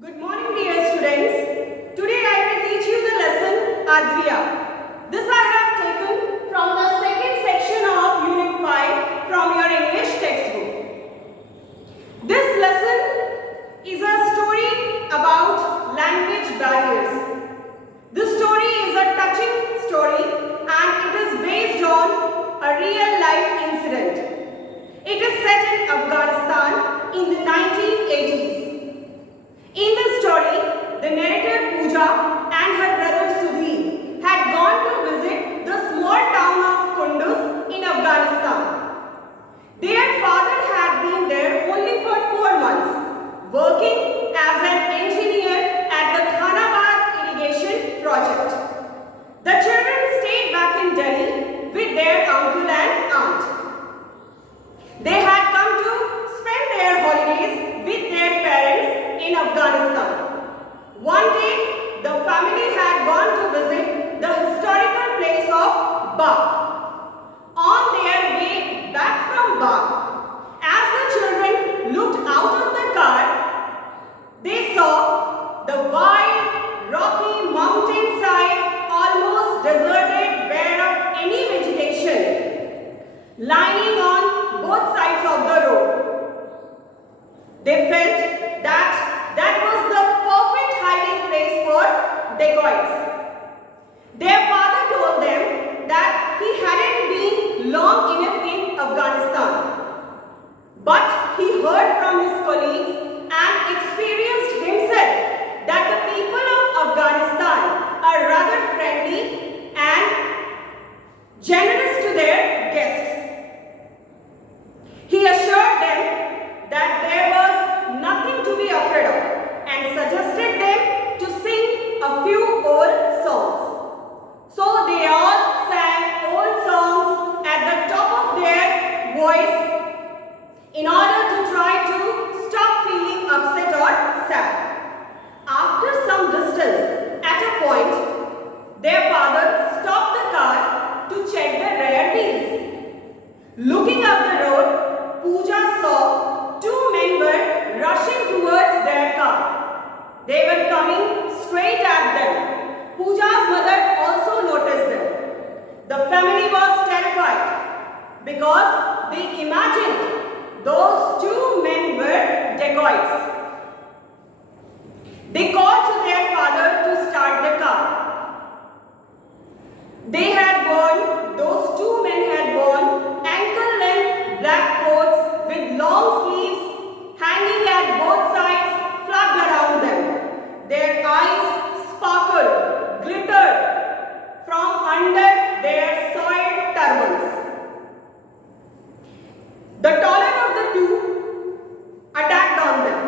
Good morning, dear students. Today I will teach you the lesson Advia. This I have taken from the second section of Unit 5 from your English textbook. This lesson is a story about language barriers. This story is a touching story and it is based on a real life incident. It is set in Afghanistan in the 1980s. In the story, the narrator Pooja and her brother Sudhir had gone to visit the small town of Kunduz in Afghanistan. Their father had been there only for 4 months, working as an engineer at the Khanabad irrigation project. The children stayed back in Delhi with their uncle and aunt. They had come to spend their holidays with their parents in Afghanistan. One day, the family had gone to visit the historical place of Bagh. On their way back from Bagh, as the children looked out of the car, they saw the wide, rocky mountainside, almost deserted, bare of any vegetation, lining on both sides of the road. They felt that was the perfect hiding place for dacoits. Their father told them that he hadn't been long enough in Afghanistan. But he heard from his colleagues and experienced himself that the people of Afghanistan are rather friendly and generous to their guests. He assured them that there was nothing to be afraid of and suggested them to sing a few old songs. So they all sang old songs at the top of their voice in order to try to stop feeling upset or sad. After some distance, at a point, their father stopped the car to check the rear wheels. Looking up the road, Pooja saw 2 men were rushing towards their car. They were coming straight at them. Pooja's mother also noticed them. The family was terrified because they imagined those 2 men were dacoits. They called to their father to start the car. Those 2 men had worn ankle-length black coats with long sleeves hanging at both sides flapped around them. Their eyes sparkled, glittered from under their soiled turbans. The taller of the 2 attacked on them.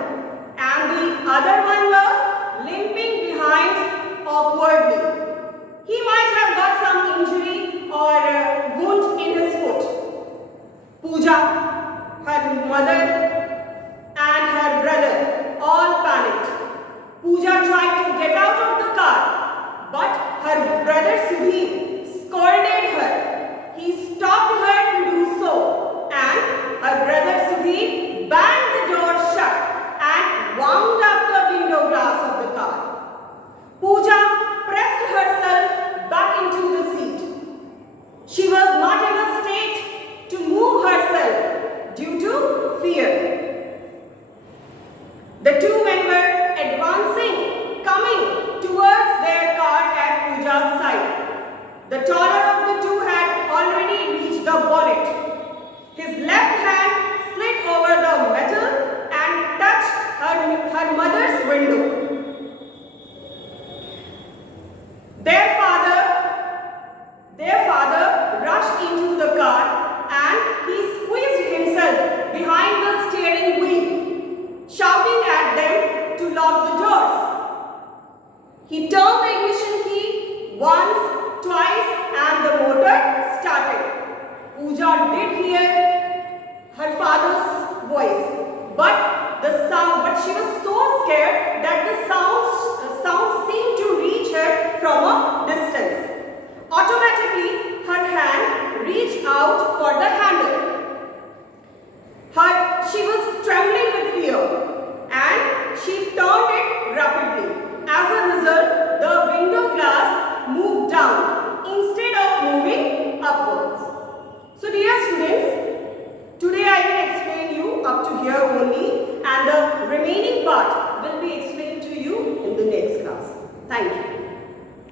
part.